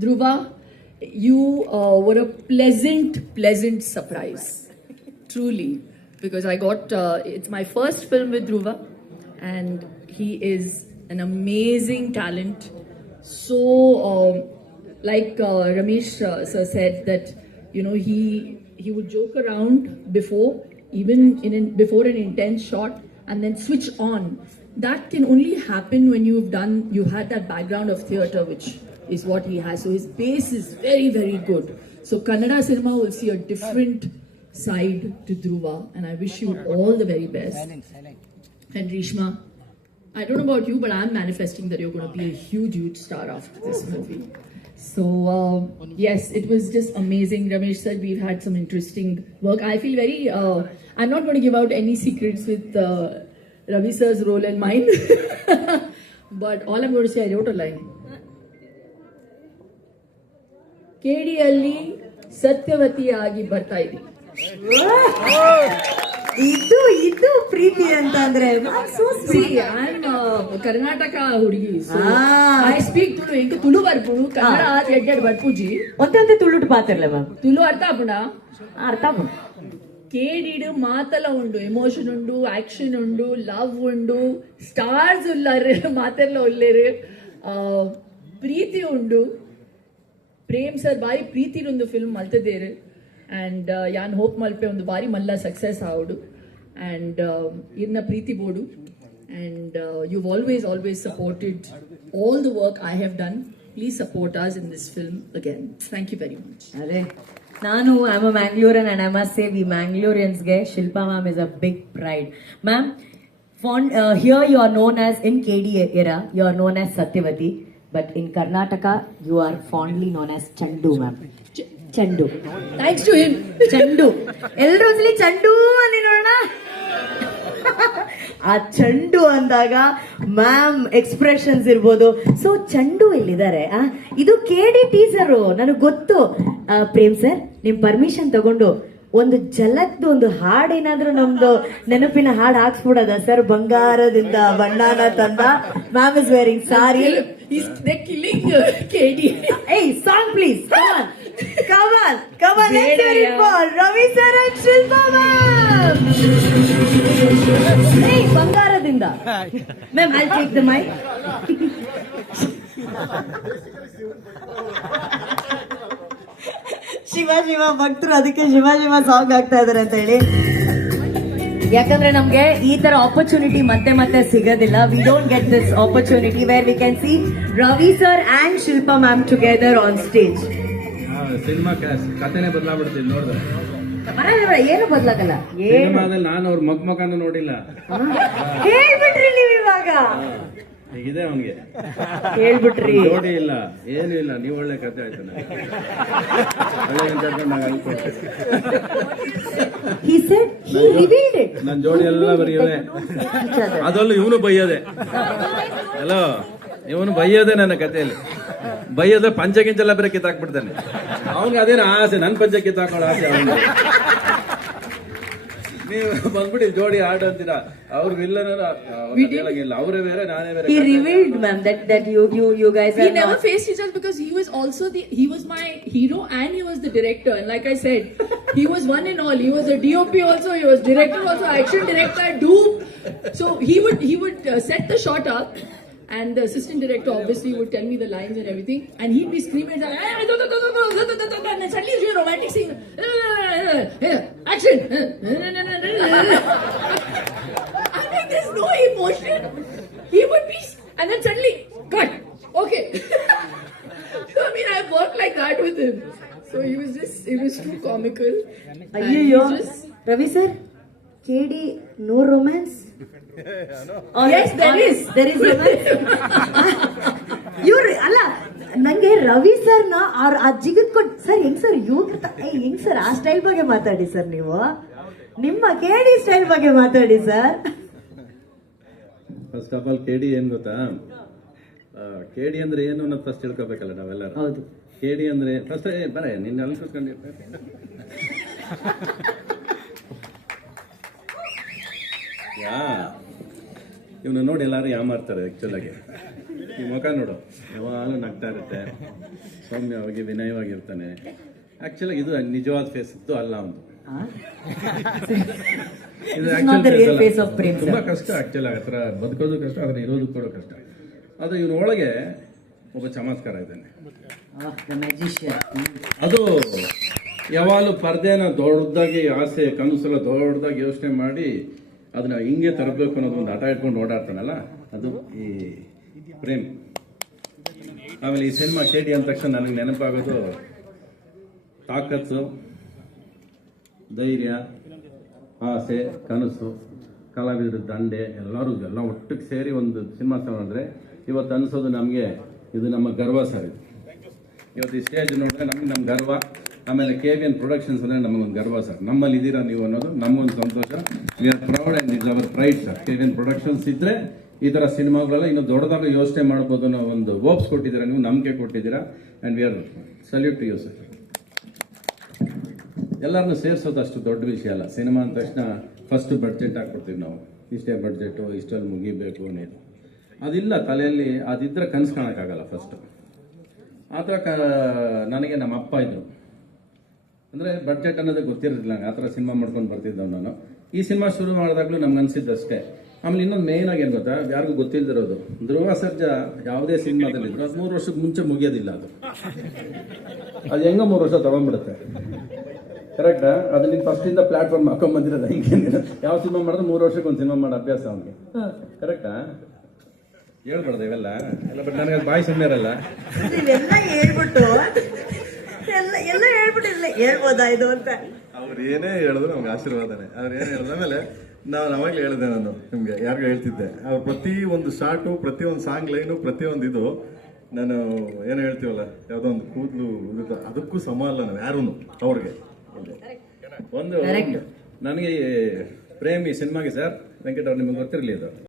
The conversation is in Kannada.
Dhruva, you were a pleasant surprise. Truly. Because I got, it's my first film with Dhruva, and he is an amazing talent. So, like Ramesh sir said, that he would joke around before, even before an intense shot, and then switch on. That can only happen when you had that background of theatre, which is what he has. So his base is very good. So Kannada cinema will see a different side to Dhruva, and I wish you all the very best. And Reshma, I don't know about you, but I'm manifesting that you're going to be a huge star after this movie. So yes, it was just amazing. Ramesh said we've had some interesting work. I feel very, I'm not going to give out any secrets with Ravi sir's role and mine, but all I'm going to say, I wrote a line. KD ಸತ್ಯವತಿಯಾಗಿ ಬರ್ತಾ ಇದ್ದೀನಿ. ಇದು ಪ್ರೀತಿ ಅಂತಂದ್ರೆ ಕರ್ನಾಟಕ ಹುಡುಗಿ ಐ ಸ್ಪೀಕ್ ತುಳು ಇಂಕ ತುಳು ಬರ್ಪುಡು ಕನ್ನಡ ಎಡ್ಡೆಡ್ ಬರ್ಪುಜಿ ಒಂದಂತೆ ತುಳುಟು ಪಾತಿರ್ಲ ಮ್ಯಾಮ್ ತುಳು ಅರ್ಥ ಆಪುಂಡ ಅರ್ಥ ಆಪುಂಡು ಕೇಡಿಡು ಮಾತಲ ಉಂಡು ಎಮೋಷನ್ ಉಂಡು ಆಕ್ಷನ್ ಉಂಡು ಲವ್ ಉಂಡು ಸ್ಟಾರ್ಸ್ ಉಲ್ಲಾರು ಮಾತೆಲ್ಲ ಉಲ್ಲೇರು ಪ್ರೀತಿ ಉಂಡು ಪ್ರೇಮ್ ಸರ್ ಬಾರಿ ಪ್ರೀತಿಲೊಂದು ಫಿಲ್ಮ್ ಮಲ್ತದೇರು and yan hope malpe ಒಂದು ಬಾರಿ ಮಲ್ಲ ಸಕ್ಸಸ್ ಆವಡು and irna ಪ್ರೀತಿ ಬೋಡು and you've always supported all the work I have done. Please support us in this film again. Thank you very much. ನಾನು I'm a Mangalorean and I must say we Mangaloreans ಗೆ Shilpa ma'am is a big pride. Ma'am, here you are known as in KD era you are known as Satyavati, but in Karnataka you are fondly known as Chandu ma'am. ಚಂಡು ಥ್ಯಾಂಕ್ಸ್ ಟು ಹಿಮ್ ಚಂಡು ಎಲ್ಲರೂ ಒಂದ್ಸಲಿ ಚಂಡು ಅಂದಿ ನೋಡೋಣ ಆ ಚಂಡು ಅಂದಾಗ ಮ್ಯಾಮ್ ಎಕ್ಸ್ಪ್ರೆಷನ್ಸ್ ಇರ್ಬೋದು. ಸೊ ಚಂಡು ಎಲ್ಲಿದ್ದಾರೆ ಇದು KD ಟೀಸರು ನನಗೆ ಗೊತ್ತು. ಪ್ರೇಮ್ ಸರ್ ನಿಮ್ ಪರ್ಮಿಷನ್ ತಗೊಂಡು ಒಂದು ಜಲಕ್ದು ಒಂದು ಹಾಡು ಏನಾದ್ರೂ ನಮ್ದು ನೆನಪಿನ ಹಾಡು ಹಾಕ್ಸ್ಬಿಡೋದ ಸರ್? ಬಂಗಾರದಿಂದ ಬಣ್ಣನ ತಂದ ma'am is varying sorry KD. ಏಯ್ song please Come on, let's hear it for Ravi sir and Shilpa ma'am. Hey, Bangaradinda. Ma'am, I'll take the mic. Shiva ಭಕ್ತರು ಅದಕ್ಕೆ ಶಿವ ಸಾಂಗ್ ಆಗ್ತಾ ಇದಾರೆ ಅಂತ ಹೇಳಿ. ಯಾಕಂದ್ರೆ ನಮ್ಗೆ ಈ ತರ ಆಪರ್ಚುನಿಟಿ ಮತ್ತೆ ಸಿಗೋದಿಲ್ಲ. We don't get this opportunity where we can see Ravi sir and Shilpa ma'am together on stage. Cinema ಕಥೆನೇ ಬದಲಾಗ್ಬಿಡ್ತೀನಿ ನೋಡಿದ್ರೆ. ಏನು ಬದಲಾಗಲ್ಲ. ಸಿನಿಮಾದಲ್ಲಿ ನಾನು ಅವ್ರ ಮಗನ ನೋಡಿಲ್ಲ. ಹೇಳ್ಬಿಟ್ರಿ ನೀವು ಇವಾಗ. ಇದೆ ಅವನಿಗೆ ಹೇಳ್ಬಿಟ್ರಿ. ನೋಡಿ ಇಲ್ಲ ಏನು ಇಲ್ಲ. ನೀವು ಒಳ್ಳೆ ಕಥೆ ಆಯ್ತು ನನ್ ಜೋಡಿ ಎಲ್ಲ ಬರೀವೆ. ಅದರಲ್ಲೂ ಇವನು ಬೈಯೋದೆ. ಹಲೋ, ಇವನು ಬೈಯೋದೆ ನನ್ನ ಕಥೆಯಲ್ಲಿ. ಬೈಯೋದ್ರೆ ಪಂಚಗಿಂಚೆಲ್ಲ ಬೇರೆ ಕಿತ್ತಾಕ್ಬಿಡ್ತಾನೆ. ಅವನಿಗೆ ಅದೇನು ಆಸೆ, ನನ್ ಪಂಚ ಕಿತ್ತಾಕೊಳ್ಳೋ ಆಸೆ ಅವನಿಗೆ. ನೀವು ಬಂದ್ಬಿಟ್ಟು ಜೋಡಿ ಆಟ ಅಂತೀರಾ. ಅವ್ರ ವಿಲ್ಲನಲ್ಲ, ಅವರೇ ಬೇರೆ ನಾನೇ ಬೇರೆ. He revealed, ma'am, that you guys we never faced each other because he was my hero and he was the director, and like I said, he was one and all. He was a DOP also, he was director also, action director, so he would set the shot up. And the assistant director obviously would tell me the lines and everything, and he'd be screaming and and suddenly it's a romantic scene. Action! I'm like, there's no emotion. He would be, and then suddenly, cut. Okay. So I mean, I've worked like that with him. So it was too comical. Ayyo, Ravi sir, KD, no romance? Yes, there is romance. ಅಲ್ಲ, ನಂಗೆ ರವಿ ಸರ್ ನ ಆ ಜಿಗದ್ ಕೊಟ್ಟು ಸರ್ ಹೆಂಗ್ ಸರ್ ಹೆಂಗ್ ಸರ್ ಆ ಸ್ಟೈಲ್ ಬಗ್ಗೆ ಮಾತಾಡಿ ಸರ್. ನೀವು ನಿಮ್ಮ KD ಸ್ಟೈಲ್ ಬಗ್ಗೆ ಮಾತಾಡಿ sir. First of all KD ಏನ್ ಗೊತ್ತಾ? KD ಅಂದ್ರೆ ಏನು ಅನ್ನೋದು ಫಸ್ಟ್ ತಿಳ್ಕೊಬೇಕಲ್ಲ ನಾವೆಲ್ಲರೂ. ಹೌದು. KD ಅಂದ್ರೆ ಫಸ್ಟ್ ಬರ ನಿನ್ನ ಅಲ್ಲಿ ಕೂತ್ಕೊಂಡು ಇವನ್ನ ನೋಡಿ ಎಲ್ಲಾರು ಯಾಮಾರ್ತಾರೆ ಆಕ್ಚುಲ್ ಆಗಿ. ಈ ಮುಖ ನೋಡು, ಯಾವಾಗಲೂ ನಗ್ತಾ ಇರುತ್ತೆ, ಸೌಮ್ಯವಾಗಿ ವಿನಯವಾಗಿರ್ತಾನೆ. ಆಕ್ಚುಲಿ ಇದು ನಿಜವಾದ ಫೇಸ್ ಇತ್ತು ಅಲ್ಲ ಒಂದು. ಇದು This is not the actual real face face ಅಲ್ಲ. of Prem sir. ತುಂಬಾ ಕಷ್ಟ ಆಕ್ಚುಲಿ, ಆ ಥರ ಬದುಕೋದು ಕಷ್ಟ, ಅದನ್ನ ಇರೋದು ಕೂಡ ಕಷ್ಟ. ಅದು ಇವನ ಒಳಗೆ ಒಬ್ಬ ಚಮತ್ಕಾರ ಇದ್ದಾನೆ. The magician. ಅದು ಯಾವಾಗಲೂ ಪರ್ದೆನ ದೊಡ್ಡದಾಗಿ ಆಸೆ ಕನಸೆಲ್ಲ ದೊಡ್ಡದಾಗಿ ಯೋಚನೆ ಮಾಡಿ ಅದನ್ನ ಹಿಂಗೆ ತರಬೇಕು ಅನ್ನೋದು ಒಂದು ಹಠ ಇಟ್ಕೊಂಡು ಓಡಾಡ್ತಾನಲ್ಲ, ಅದು ಈ ಪ್ರೇಮ್. ಆಮೇಲೆ ಈ ಸಿನಿಮಾ KD ಅಂದ ತಕ್ಷಣ ನನಗೆ ನೆನಪಾಗೋದು ತಾಕತ್ತು, ಧೈರ್ಯ, ಆಸೆ, ಕನಸು, ಕಲಾವಿದರ ದಂಡೆ ಎಲ್ಲ ಒಟ್ಟಿಗೆ ಸೇರಿ ಒಂದು ಸಿನಿಮಾ ಅಂದರೆ ಇವತ್ತು ಅನಿಸೋದು ನಮಗೆ ಇದು ನಮ್ಮ ಗರ್ವ ಸರ್. ಇದು ಇವತ್ತು ಈ ಸ್ಟೇಜ್ ನೋಡಿದ್ರೆ ನಮ್ಗೆ ನಮ್ಮ ಗರ್ವ. ಆಮೇಲೆ KVN ಪ್ರೊಡಕ್ಷನ್ಸ್ ಅಂದರೆ ನಮಗೊಂದು ಗರ್ವ ಸರ್. ನಮ್ಮಲ್ಲಿ ಇದ್ದೀರಾ ನೀವು ಅನ್ನೋದು ನಮಗೊಂದು ಸಂತೋಷ. We are proud and it's our pride sir. KVN productions ಇದ್ದರೆ ಈ ಥರ ಸಿನಿಮಾಗಳೆಲ್ಲ ಇನ್ನೂ ದೊಡ್ಡದಾಗಿ ಯೋಚನೆ ಮಾಡ್ಬೋದು ಅನ್ನೋ ಒಂದು ಹೋಪ್ಸ್ ಕೊಟ್ಟಿದ್ದೀರಾ, ನೀವು ನಂಬಿಕೆ ಕೊಟ್ಟಿದ್ದೀರಾ. And we are salute to you sir. ಎಲ್ಲರನ್ನೂ ಸೇರಿಸೋದು ಅಷ್ಟು ದೊಡ್ಡ ವಿಷಯ ಅಲ್ಲ. ಸಿನಿಮಾ ಅಂದ ತಕ್ಷಣ ಫಸ್ಟ್ ಬಡ್ಜೆಟ್ ಹಾಕ್ಕೊಡ್ತೀವಿ ನಾವು, ಇಷ್ಟೇ ಬಡ್ಜೆಟು, ಇಷ್ಟಲ್ಲಿ ಮುಗಿಬೇಕು ಅನ್ನೋದು ಅದಿಲ್ಲ ತಲೆಯಲ್ಲಿ. ಅದಿದ್ದರೆ ಕನಸು ಕಾಣೋಕ್ಕಾಗಲ್ಲ ಫಸ್ಟು. ಆ ಥರ ನನಗೆ ನಮ್ಮ ಅಪ್ಪ ಇದ್ದರು. ಅಂದರೆ ಬಡ್ಜೆಟ್ ಅನ್ನೋದೇ ಗೊತ್ತಿರಲಿಲ್ಲ ನಂಗೆ. ಆ ಥರ ಸಿನಿಮಾ ಮಾಡ್ಕೊಂಡು ಬರ್ತಿದ್ದವು ನಾನು. ಈ ಸಿನಿಮಾ ಶುರು ಮಾಡಿದಾಗಲೂ ನಮ್ಗೆ ಅನಿಸಿದ್ದಷ್ಟೇ. ಆಮೇಲೆ ಇನ್ನೊಂದು ಮೇಯ್ನ್ ಆಗಿ ಏನು ಗೊತ್ತಾ, ಯಾರಿಗೂ ಗೊತ್ತಿಲ್ಲದಿರೋದು, ಧ್ರುವ ಸರ್ಜಾ ಯಾವುದೇ ಸಿನಿಮಾದಲ್ಲಿದ್ರು ಅದು 3 ವರ್ಷಕ್ಕೆ ಮುಂಚೆ ಮುಗಿಯೋದಿಲ್ಲ. ಅದು ಹೆಂಗೋ 3 ವರ್ಷ ತಗೊಂಡ್ಬಿಡುತ್ತೆ. ಕರೆಕ್ಟಾ? ಅದು ನೀನು ಫಸ್ಟಿಂದ ಪ್ಲಾಟ್ಫಾರ್ಮ್ ಹಾಕೊಂಡ್ಬಂದಿರೋದು. ಹಿಂಗೇನಿಲ್ಲ, ಯಾವ ಸಿನಿಮಾ ಮಾಡಿದ್ರೆ 3 ವರ್ಷಕ್ಕೆ ಒಂದು ಸಿನಿಮಾ ಮಾಡೋ ಅಭ್ಯಾಸ ಅವನಿಗೆ. ಕರೆಕ್ಟಾ? ಹೇಳ್ಬಾರ್ದು ಇವೆಲ್ಲ ಎಲ್ಲ. ಬಟ್ ನನಗೆ ಬಾಯಿ ಸುಮ್ಮನೆ ಇರಲ್ಲ. ಇವೆಲ್ಲ ಹೇಳ್ಬಿಟ್ಟು ಎಲ್ಲ ಹೇಳ್ಬಿಟ್ಟು ಹೇಳ್ಬೋದಾ ಇದು ಅಂತ. ಅವ್ರು ಏನೇ ಹೇಳಿದ್ರು ನಮ್ಗೆ ಆಶೀರ್ವಾದನೆ. ಅವ್ರು ಏನೇ ಹೇಳಿದ ಆಮೇಲೆ ನಾವು ಅವಾಗಲೇ ಹೇಳಿದೆ, ನಾನು ನಿಮ್ಗೆ ಯಾರಿಗೂ ಹೇಳ್ತಿದ್ದೆ, ಅವ್ರು ಪ್ರತಿ ಒಂದು ಶಾರ್ಟು, ಪ್ರತಿ ಒಂದು ಸಾಂಗ್ ಲೈನು, ಪ್ರತಿಯೊಂದು ಇದು ನಾನು ಏನು ಹೇಳ್ತೀವಲ್ಲ, ಯಾವುದೋ ಒಂದು ಕೂದಲು ಅದಕ್ಕೂ ಸಮ ಅಲ್ಲ ನಾವು ಯಾರೂ ಅವ್ರಿಗೆ. ಒಂದು ನನಗೆ ಪ್ರೇಮ್ ಈ ಸಿನಿಮಾಗೆ ಸರ್ ವೆಂಕಟ್ ಅವ್ರು ನಿಮಗೆ ಗೊತ್ತಿರಲಿ ಅದು